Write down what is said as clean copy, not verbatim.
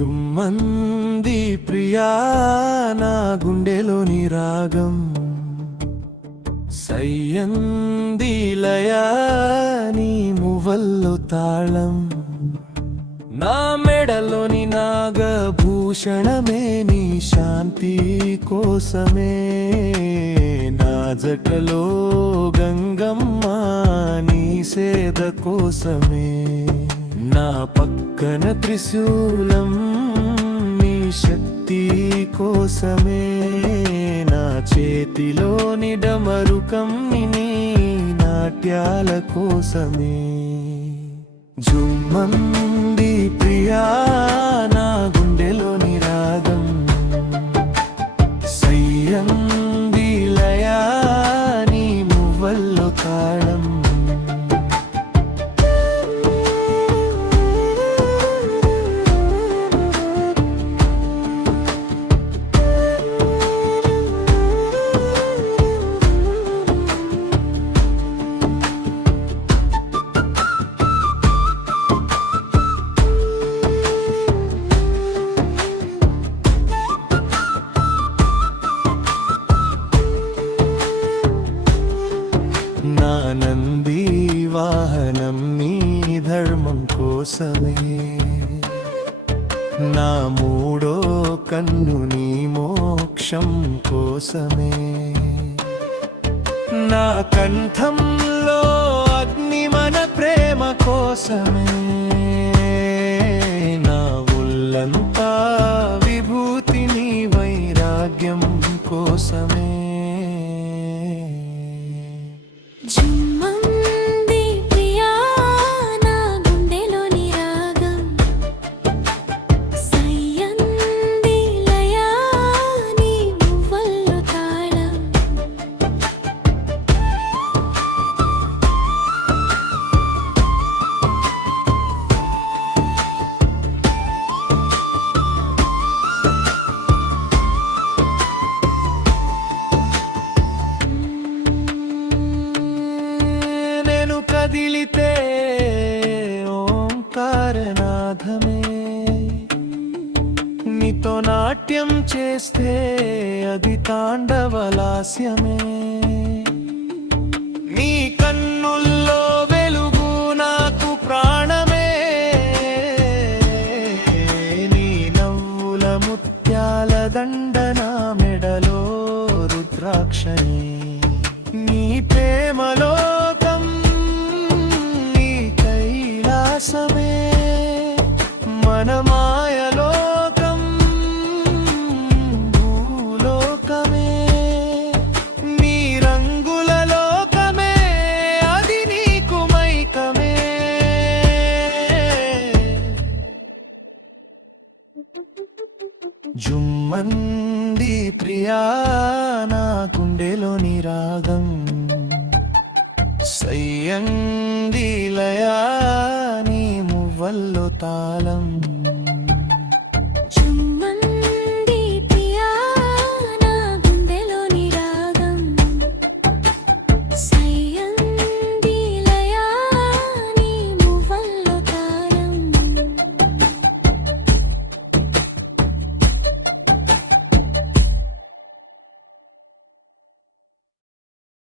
జుమ్మంది ప్రియా నా గుండెలోని రాగం, సయ్యంది లయా నీ మువ్వల్లో తాళం. నా మెడలోని నాగభూషణమే నీ శాంతి కోసమే, నా జటలో గంగమ్మ నీ సేద కోసమే, నా పక్కన త్రిశూలం నీ శక్తి కోసమే, నా చేతిలోని డమరుకం నీ నాట్యాల కోసమే. జుమ్మంది ప్రియా నా గుండెలోని రాగం, సయ్యంది లయా నీ మువ్వల్లో తాళం. నా నంది వాహనం నీ ధర్మం కోసమే, నా మూడో కన్ను నీ మోక్షం కోసమే, నా కంఠంలో అగ్ని మన ప్రేమ కోసమే, నా ఉల్లంతా విభూతి నీ వైరాగ్యం కోసమే. జుమ్మంది ప్రియా నా గుండెలోని రాగం, సయ్యంది లయా నీ మువ్వల్లో తాళం. కదిలితే ఓంకారనాథమే, నీతో నాట్యం చేస్తే అది తాండవలాస్యమే, నీ కన్నుల్లో వెలుగు నాకు ప్రాణమే, నీ నవ్వుల ముత్యాల దండన మెడలో రుద్రాక్షనే, నీ ప్రేమలో మన మాయలోకం భూలోకమే, నీ రంగుల లోకమే అది నీకు మైకమే. జుమ్మంది ప్రియా నా గుండెలోని రాగం, సయ్యంది లయా నీ మువ్వల్లో తాళం.